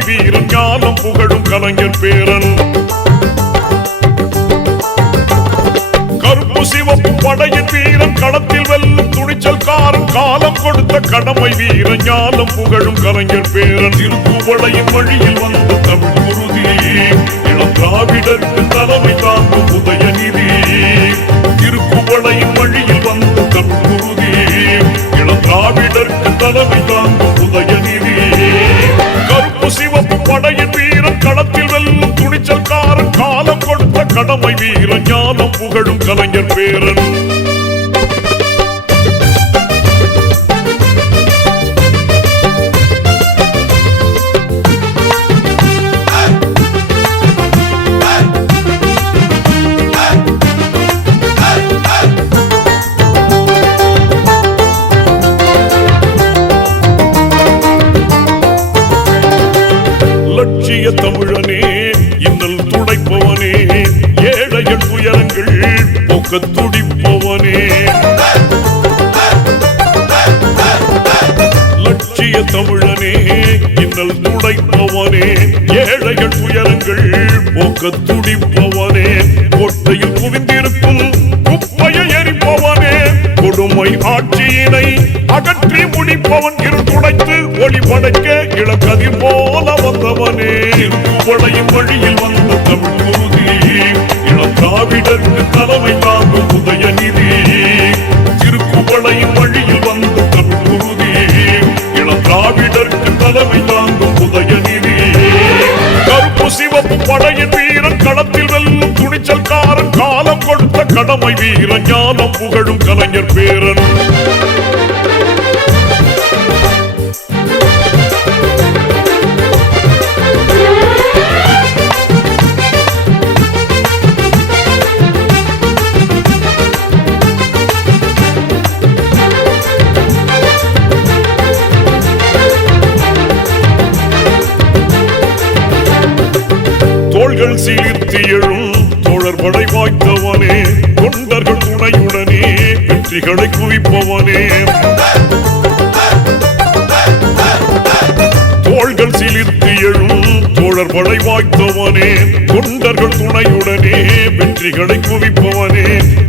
கடமை வீரன் ஞானம் புகழும் கலைஞர் பேரன். கருப்பு சிவப்பு படையின் வீரன் களத்தில் வெல்லும் துணிச்சல்காரன் காலம் கொடுத்த கடமை வீரன் ஞானம் புகழும் கலைஞர் பேரன். திருக்குவளையின் வழியில் வந்த தமிழ் குருதி இளம் திராவிடருக்கு தலைமை தாங்கும் உதயநிதி. திருக்குவளையின் வழியில் வந்த தமிழ் குருதி இளம் திராவிடருக்கு தலைமை தாங்கும் உதயநிதி. கருப்பு சிவப்பு படையின் வீரன் களத்தில் வெல்லும் துணிச்சல்காரன் காலம் கொடுத்த கடமை வீரன் ஞானம் புகழும் கலைஞர் பேரன். லட்சிய தமிழனே இன்னல் துடைப்பவனே ஏழைகள் துயரங்கள் போக்க துடிப்பவனே. லட்சிய தமிழனே இன்னல் துடைப்பவனே ஏழைகள் துயரங்கள் போக்க துடிப்பவனே. கோட்டையில் குவிந்திருக்கும் குப்பையை எரிப்பவனே கொடுமை ஆட்சியினை அகற்றி முடிப்பவன். இருள் துடைத்து ஒளி படைக்க இளக்கதிர் போல வந்தவனே. திருக்குவளையின் வழியில் வந்த தமிழ் குருதி இளம் திராவிடருக்கு தலைமை தாங்கும் உதயநிதி. திருக்குவளையின் வழியில் வந்த தமிழ் குருதி இளம் திராவிடருக்கு தலைமை தாங்கும் உதயநிதி. கருப்பு சிவப்பு படையின் வீரன் களத்தில் வெல்லும் துணிச்சல்காரன் காலம் கொடுத்த கடமை வீரன் ஞானம் புகழும் கலைஞர் பேரன். தோள்கள் சீர்த்தி எழும் தோழர் படை வாய்த்தவனே தொண்டர்கள் துணையுடனே வெற்றிகளை குவிப்பவனே. தோள்கள் சீர்த்தி எழும் தோழர் படை வாய்த்தவனே தொண்டர்கள் துணையுடனே வெற்றிகளை குவிப்பவனே.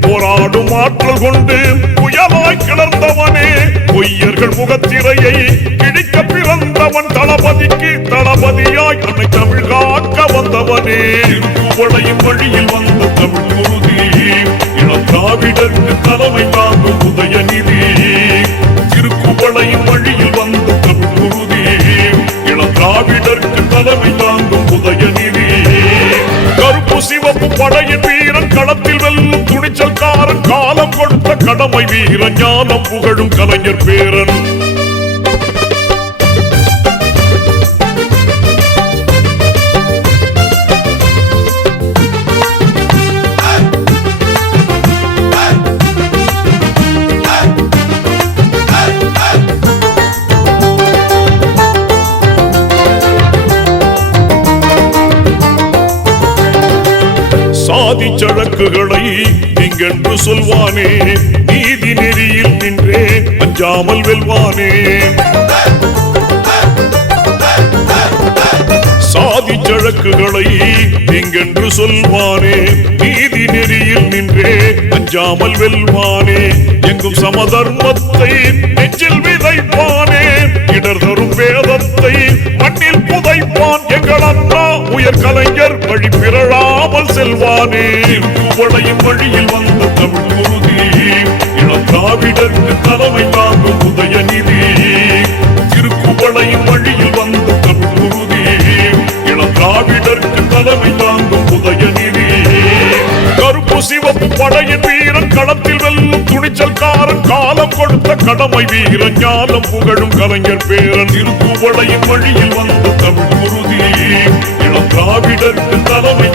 போராடும் ஆற்றல் கொண்டு புயலாய் கிளர்ந்தவனே பொய்யர்கள் முகத்திரையை கிழிக்க பிறந்தவன். தளபதிக்கு தளபதியாய் அன்னை தமிழ் காக்க வந்தவனே. திருக்குவளையின் வழியில் வந்த தமிழ் குருதி இளம் திராவிடருக்கு தலைமை தாங்கும் உதயநிதி. திருக்குவளையின் வழியில் வந்த தமிழ் குருதி இளம் திராவிடருக்கு தலைமை தாங்கும் உதயநிதி. கருப்பு சிவப்பு படையின் வீரன் களத்தில் வெல்லும் துணிச்சல்காரன் காலம் கொடுத்த கடமை வீரன் ஞானம் புகழும் கலைஞர் பேரன். சாதி சழக்குகளை நீங்கென்று சொல்வானே நீதி நெறியில் நின்றே அஞ்சாமல் வெல்வானே. சாதி சழக்குகளை நீங்கென்று சொல்வானே நீதி நெறியில் நின்றே அஞ்சாமல் வெல்வானே. எங்கும் சமதர்மத்தை நெஞ்சில் விதைப்பானே இடர் தரும் வேதத்தை மண்ணில் புதைப்பான். எங்கள் அண்ணா உயர் கலைஞர் வழி பிறழாமல் செல்வானே. திருக்குவளையின் வழியில் வந்த தமிழ் குருதி இளம் திராவிடருக்கு தலைமை தாங்கும் உதயநிதி. திருக்குவளையின் வழியில் வந்த தமிழ் குருதி இளம் திராவிடருக்கு தலைமை தாங்கும் உதயநிதி. கருப்பு சிவப்பு படையின் வீரன் களத்தில் வெல்லும் துணிச்சல்காரன் காலம் கொடுத்த கடமை வீரன் ஞானம் புகழும் கலைஞர் பேரன். திருக்குவளையின் வழியில் வந்த தமிழ் குருதி இளம் திராவிடருக்கு தலைமை